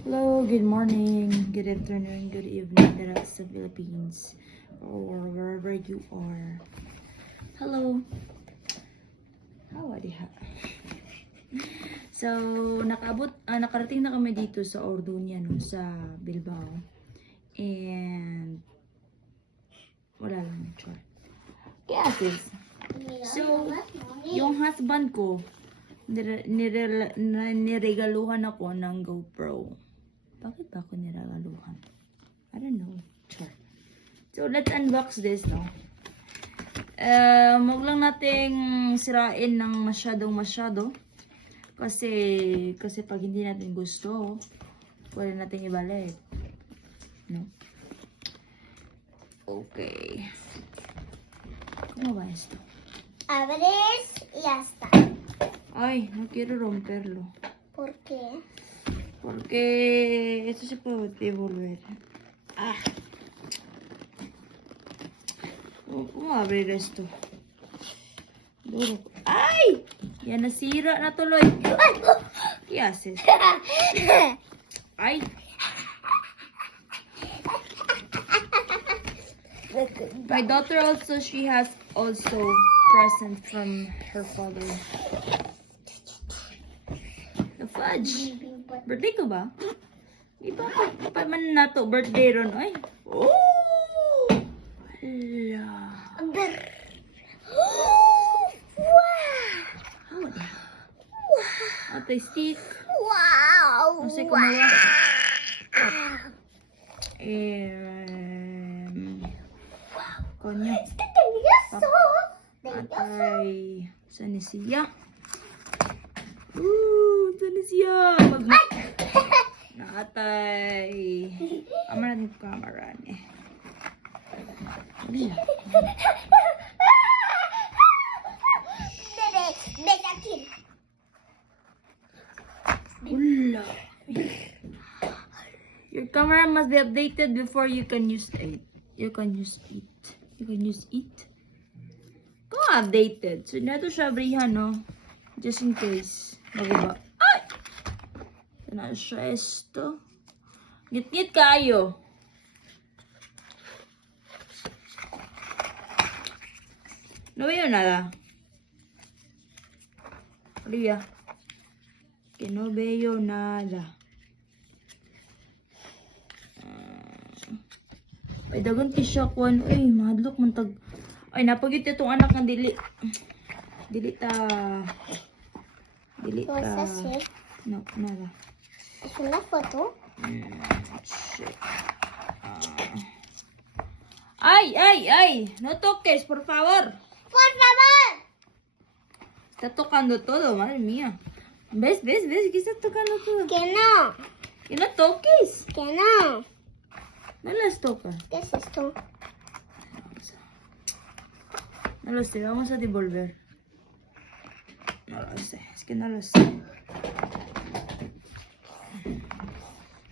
Hello, good morning, good afternoon, good evening, the rest of Philippines, or wherever you are. Hello. Howdy ha. So, nakarating na kami dito sa Orduña, no, sa Bilbao. And, wala lang, char. Kaya sis, so, yung husband ko, niregaluhan ako ng GoPro. Bakit ba ako niregaluhan? I don't know. Sure. So, let's unbox this, no? Huwag lang nating sirain ng masyado. Kasi pag hindi natin gusto, pwede natin ibalik. No? Okay. ¿Cómo va esto? Abres y ya está. Ay, no quiero romperlo. ¿Por qué? Porque esto se puede devolver. Ah. ¿Cómo abrir esto? Duro. ¡Ay! Ya nasira na tuloy. ¿Qué haces? Ay. My daughter also, she has also present from her father. The fudge. Birthday ko ba? Di ba pa man na to birthday ron? Ay. Oh! Yeah. Wow! Ate stick. Wow! Kasi kumawa. Konyo. Atay. Saan ni siya? Saan ni siya? Atay. Amara ng camera ni. Ven aquí. Ula. Your camera must be updated before you can use it. You can use it. Kung updated. So, nato siya abrihan, no? Just in case. Magaba. Ay! Na siya esto. Ngit-ngit kayo. No veo nada. Olivia. Que no veo nada. Ay, dagan ti siya kuan. Ay, mahadlok man tag. Ay, napagit itong anak ng dili. Dili ta. ¿Vas a hacer? No, nada. ¿Es una foto? Shit. Ay. No toques, por favor. ¡Por favor! Está tocando todo, madre mía. ¿Ves? ¿Qué está tocando todo? Que no. Que no toques. Que no. No las toca. ¿Qué es esto? No lo sé, vamos a devolver. No lo sé, es que no lo sé.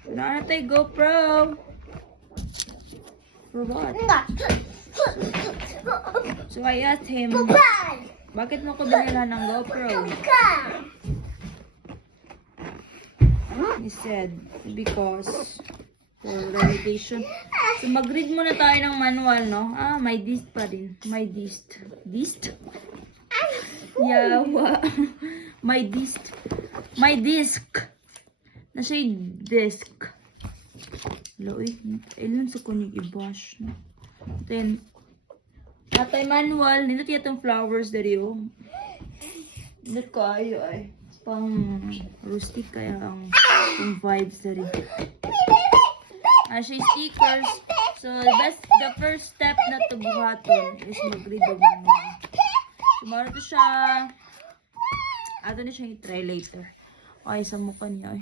No te GoPro. For what? So I asked him, bakit mo ko binila ng GoPro? He said, because for relegation. So mag-read muna tayo ng manual, no? May disc pa rin. My disc. Disc? Yeah, My disc. My disc. Nasa yung disc. Hello, ilan sa kunig i-bash, no? Then, atay manual. Nito tiyatong flowers dari, oh. Nito kayo, ay. Pang rustic kaya ang vibes dari. Siya stickers. So, the first step na to buhaton is mag-read of manual. Tomorrow to siya. Ato na siya i-try later. Okay, sa mukha niya.